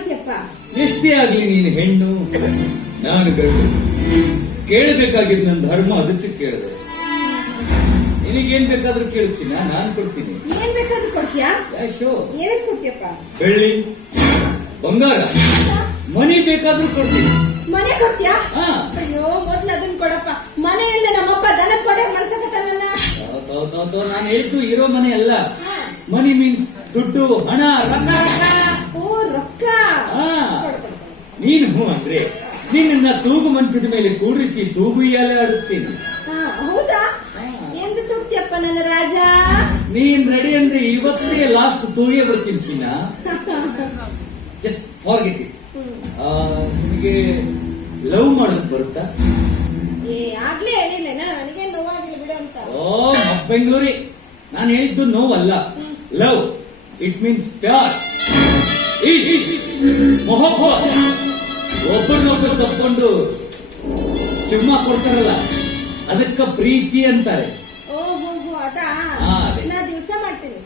ಮಾಡ್ತೀಯಪ್ಪ? ಎಷ್ಟೇ ಆಗ್ಲಿ ನೀನು ಹೆಣ್ಣು, ನಾನು ಗಂಡು. ಕೇಳಬೇಕಾಗಿದ್ ನನ್ನ ಧರ್ಮ, ಅದಕ್ಕೆ ಕೇಳಿದೆ. ನಿನಗೇನ್ ಬೇಕಾದ್ರೂ ಕೇಳ್ತೀನಿ, ನಾನು ಕೊಡ್ತೀನಿ. ಏನ್ ಬೇಕಾದ್ರೂ ಕೊಡ್ತೀಯಾ? ಯಾಶೋ, ಏನ್ ಕೊಡ್ತೀಯಪ್ಪ? ಬೆಳ್ಳಿ, ಬಂಗಾರ, ಮನಿ ಬೇಕಾದ್ರೂ ಕೊಡ್ತೀನಿ. ಮನೆ ಕೊಡ್ತೀಯಾ? ಹಾ. ಅಯ್ಯೋ, ಮೊದ್ಲು ಅದನ್ನ ಕೊಡಪ್ಪ. ಮನೆಯಿಂದ ನಮ್ಮಪ್ಪ ದನ ಕೊಡ ಮನ್ಸಕತ್ತ ನನ್ನ. ನಾನು ಹೇಳಿದ್ದು ಇರೋ ಮನೆ ಅಲ್ಲ. ಮನಿ ಮೀನ್ಸ್ ದುಡ್ಡು, ಹಣ, ರೊಕ್ಕ. ಓ, ರೊಕ್ಕ. ನೀನು ಹೂ ಅಂದ್ರೆ ನಿನ್ನ ತೂಗು ಮಂಚದ ಮೇಲೆ ಕೂರಿಸಿ ತೂಗು ಇಯಾಲೆ ಆಡಿಸ್ತೀನಿ. ಹೌದಾ? ಎಂದು ತೂಗ್ತಿಯಪ್ಪ ನನ್ನ ರಾಜ? ನೀನ್ ರೆಡಿ ಅಂದ್ರೆ ಇವತ್ತೇ ಲಾಸ್ಟ್ ತೂಗೇ ಬರ್ತೀನಿ ಚಿನ್ನ. Just forget it. ನಿಮಗೆ ಲವ್ ಮಾಡೋದಕ್ಕೆ ಬರುತ್ತಾ? ಆಗ್ಲೇ ಹೇಳಿಲ್ಲ ನನಗೆ ನೋವಾಗಿಲ್ಲ ಬಿಡು ಅಂತ. ಓ ಬೆಂಗಳೂರಿ, ನಾನು ಹೇಳಿದ್ದು ನೋವಲ್ಲ, ಲವ್. ಇಟ್ ಮೀನ್ಸ್ ಪ್ಯಾರ್, ಮೊಹಬ್ಬತ್. ಒಬ್ಬರನ್ನೊಬ್ಬರು ತಪ್ಕೊಂಡು ಚುಮ್ಮ ಕೊಡ್ತಾರಲ್ಲ, ಅದಕ್ಕ ಪ್ರೀತಿ ಅಂತಾರೆ. ಓಹೋ, ಅದಾ? ನಾ ದಿವಸ ಮಾಡ್ತೀನಿ.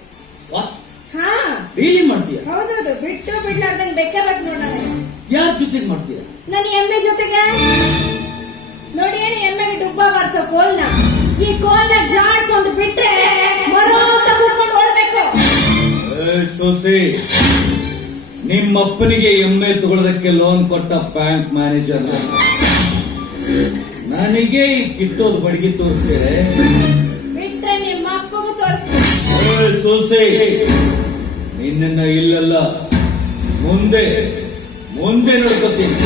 ಹಾ, ಡೈಲಿ ಮಾಡ್ತೀಯ? ಹೌದೌದು. ಬಿಟ್ಟು ಬಿಡ್ಲಾರ್ದಂಗ್ ಬೇಕೇ ಬೇಕು ನೋಡ. ಯಾರ ಜೊತೆಗೆ ಮಾಡ್ತೀಯ? ನನ್ನ ಎಮ್ಮೆ ಜೊತೆಗೆ. ನೋಡಿ, ಎಮ್ಮೆಗೆ ಡುಬ್ಬ ಬಾರಿಸೋ ಕೋಲ್ನ, ಈ ಕೋಲ್ನ ಜಾಡ್ಸೊಂದು ಬಿಟ್ರೆ ಮರೋ ಅಂತ ಕೂತ್ಕೊಂಡು ಓಡ್ಬೇಕು. ಸೋಸಿ, ನಿಮ್ಮಪ್ಪನಿಗೆ ಎಮ್ಮೆ ತಗೊಳ್ಳೋದಕ್ಕೆ ಲೋನ್ ಕೊಟ್ಟ ಬ್ಯಾಂಕ್ ಮ್ಯಾನೇಜರ್ ನನಗೆ ಕಿತ್ತೋದು ಬಡಗಿ ತೋರಿಸ್ತೀರೆ? ಬಿಟ್ರೆ ನಿಮ್ಮ ಅಪ್ಪಗೂ ತೋರಿಸ್ತೀನಿ. ಸೋಸೆ, ನಿನ್ನ ಇಲ್ಲಲ್ಲ, ಮುಂದೆ ಮುಂದೆ ನೋಡ್ಕೊತೀನಿ.